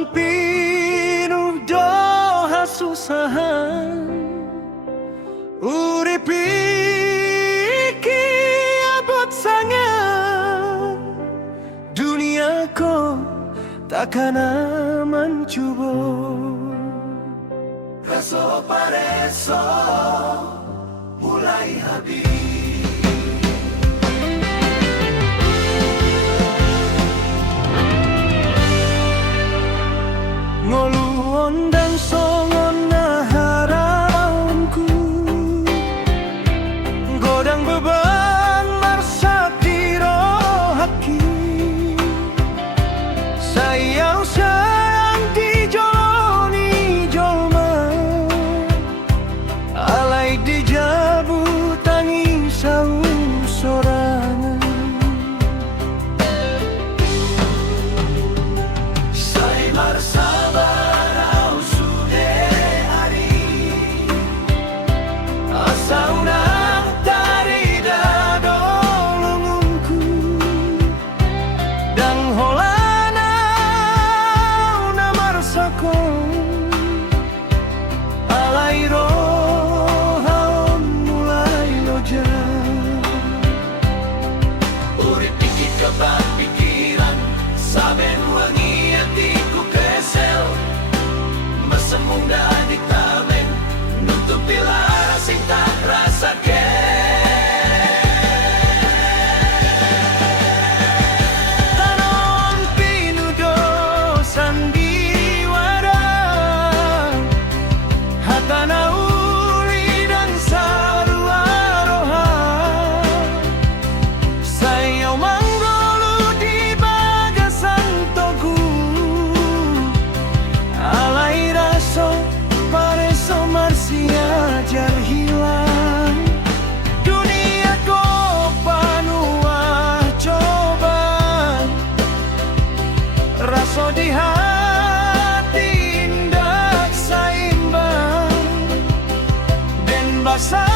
Tanon pinuh doha susahan, urip iki abot sangat. Dunia ko takkan mencoba. Raso pareso mulai habis. Ngoluon dan songon naharaonku, godang beban marsak dirohaki. Sayang dijoloni jolma, alai dijabu tangis sorangan. Say marsabar au sude hari, asauna dari dadolungku dang holana una marsakon alai rohaon mulai loja. Urip iki kebak pikiran saben wangi hatiku kesel, mesemung dan ditamen nutupi lara sing tak rasa ke. Tanon pinudo sandiwara, hatana uri dan sarua roha. Sayo manggolu di bagasan togu, alai raso pareso marsia jar hilang. Dunia ko panua coba, raso di hati indah saimbang, dan basa